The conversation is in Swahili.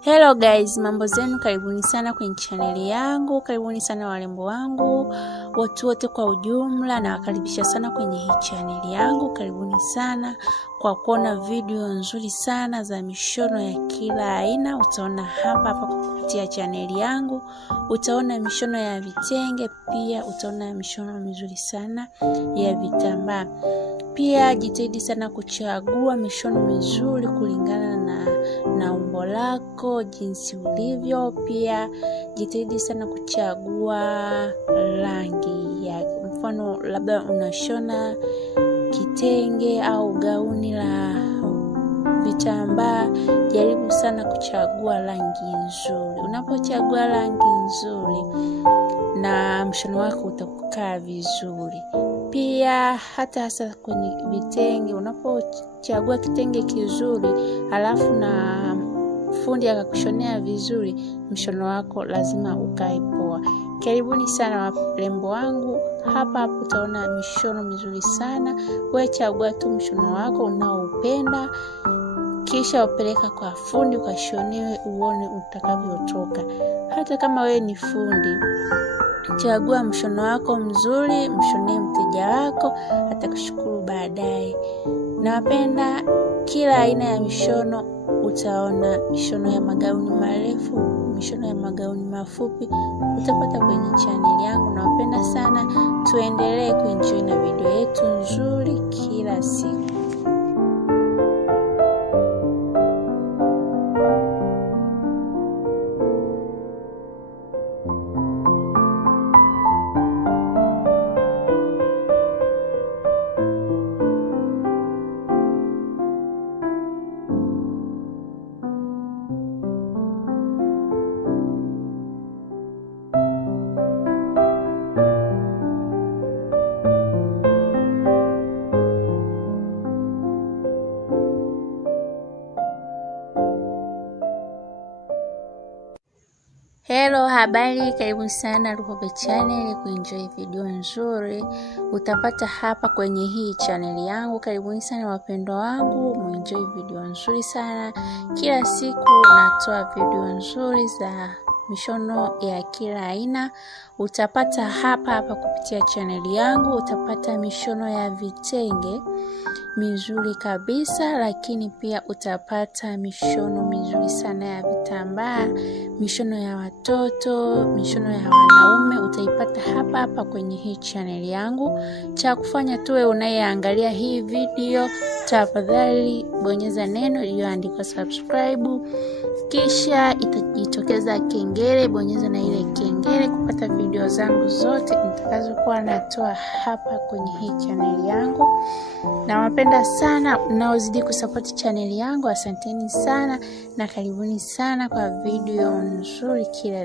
Hello guys, mambo zenu, karibuni sana kwenye channel yangu, karibuni sana warembo wangu, watu wote kwa ujumla, na wakaribisha sana kwenye hii channel yangu. Karibuni sana kwa kuona video nzuri sana za mishono ya kila aina. Utaona hapa kupitia channel yangu, utaona mishono ya vitenge, pia utaona mishono mizuri sana ya vitambaa. Pia jitahidi sana kuchagua mishono mizuri kulingana na umbo lako, jinsi ulivyo. Pia jitahidi sana kuchagua rangi ya, mfano labda unashona kitenge au gauni la vitambaa, jaribu sana kuchagua rangi nzuri. Unapochagua rangi nzuri na mshono wako utakaa vizuri. Pia hasa kwenye vitenge, unapochagua kitenge kizuri alafu na fundi akakushonea vizuri, mshono wako lazima ukae poa. Karibuni sana warembo wangu, hapa utaona mishono mizuri sana. Wewe chagua tu mshono wako unaoupenda, kisha upeleka kwa fundi ukashonewe, uone utakavyotoka. Hata kama wewe ni fundi, chagua mshono wako mzuri, mshonee mteja wako, atakushukuru baadaye. Nawapenda kila aina ya mishono. Utaona mishono ya magauni marefu, mishono ya magauni mafupi, utapata kwenye channel yangu. Nawapenda sana, tuendelee kuenjoy na video yetu nzuri kila siku. Hello, habari, karibu sana Luhobe channel kuenjoy video nzuri. Utapata hapa kwenye hii channel yangu. Karibuni sana wapendwa wangu, muenjoy video nzuri sana. Kila siku natoa video nzuri za mishono ya kila aina. Utapata hapa kupitia channel yangu. Utapata mishono ya vitenge mizuri kabisa, lakini pia utapata mishono mizuri sana ya vitambaa, mishono ya watoto, mishono ya wanaume. Utaipata hapa kwenye hii channel yangu. Cha kufanya tuwe unayeangalia hii video, tafadhali bonyeza neno iliyoandikwa subscribe, kisha itajitokeza kengele, bonyeza na ile kengele kupata video zangu zote nitakazokuwa natoa hapa kwenye hii channel yangu. Nawapenda sana mnaozidi kusupport channel yangu. Asanteni sana na karibuni sana kwa video nzuri kila